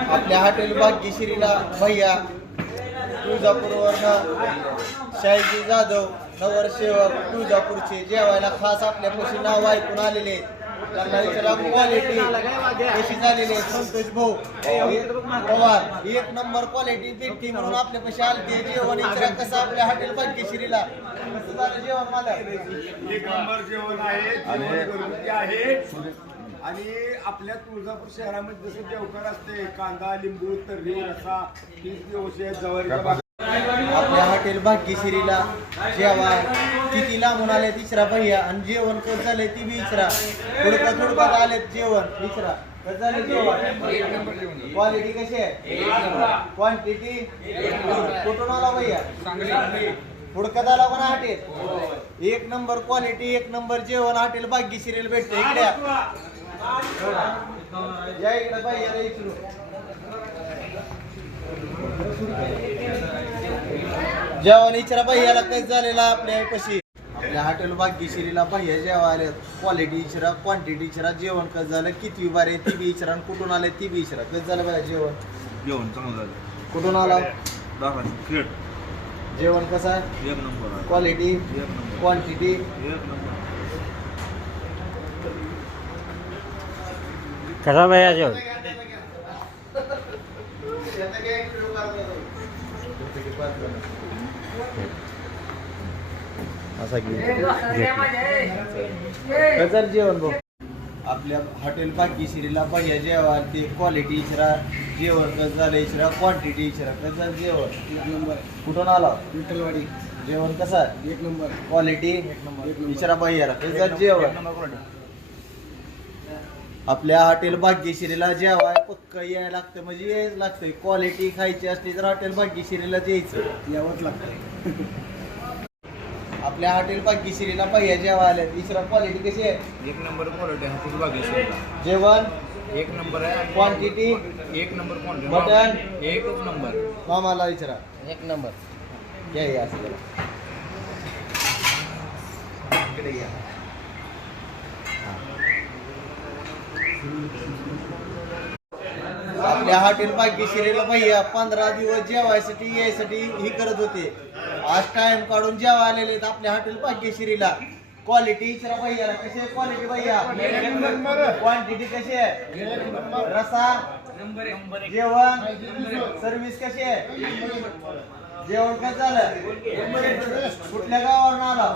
आपल्या हॉटेल भाग्यश्रीला भैया तुळजापूरवरनं शाहीजी जाधव नगरसेवक तुळजापूरचे जेवायला खास आपल्यापाशी नाव ऐकून आलेले त्यांना क्वालिटी कशी झालेली आहे संतोष भाऊ पवार एक नंबर क्वालिटी भेटती म्हणून आपल्यापाशी आलते जेवण इचरा कसं आपल्या हॉटेल भाग्यश्रीला कसं झालं जेवण मला एक नंबर जेवण आहे आणि आपल्या तुळजापूर शहरामध्ये जसं देवकर असते कांदा लिंबू तर्री रसा जवारीच्या आपल्या हॉटेल भाग्यश्रीला जेवा किती लांबून आले तिसरा भैया आणि जेवण कसं झालंय ती बी इचरा थोडं आले जेवण इचरा कसं झालं जेवण क्वालिटी कशी आहे क्वांटिटी कुठून आला भैया हुडकत आला पण हॉटेल एक नंबर क्वालिटी एक नंबर जेवण हॉटेल भाग्यश्रीला भेटते इकडे या इकडे भैया इचरू जेवण इचरा भैयाला काही झालेला आपल्या पशी आपल्या हॉटेल भाग्यश्रीला भैया जेव्हा आले क्वालिटी इचरा क्वांटिटी इचरा जेवण कसं झालं किती बारे ती बी इचरा कुठून आले ती बी इचरा कसं झालं भैया जेवण चांगलं झालं कुठून आला क्रिएट जेवण कसं आहे एक नंबर क्वालिटी क्वांटिटी कसा भैया जेवण जेवण भाऊ आपल्या हॉटेल भाग्यश्रीला भैया जेवण ते क्वालिटी इचरा जेवण कसं झालं इचरा क्वांटिटी इचरा कसं झालं जेवण एक नंबर कुठून आला विठ्ठलवाडी जेवण कसं आहे एक नंबर क्वालिटी इचरा भैयाला कसं झालं जेवण आपल्या हॉटेल भाग्यश्रीला जेवाय पक्क यायला लागतं म्हणजे यायच लागतंय क्वालिटी खायची असली तर हॉटेल भाग्यश्रीला यायचं यावंच लागतं आपल्या हॉटेल भाग्यश्रीला भैया जेवा आले इचरा क्वालिटी कशी आहे एक नंबर क्वालिटी हॉटेल भाग्यश्रीला जेवण एक नंबर आहे क्वांटिटी एक नंबर क्वांटिटी मटन एकच नंबर मामाला इचरा एक नंबर या असं जरा. इकडे या आपल्या हॉटेल भाग्यश्रीला भैया 15 दिवस जेवायसाठी यायसाठी ही करत होते आज टाइम काढून जेवा आलेले आहेत आपल्या हॉटेल भाग्यश्रीला क्वालिटी इचरा भैयाला कशी आहे क्वालिटी भैया क्वांटिटी कशी आहे रसा जेवण सर्व्हिस कशी आहे जेवण कसं झालं कुठल्या गावावरून आला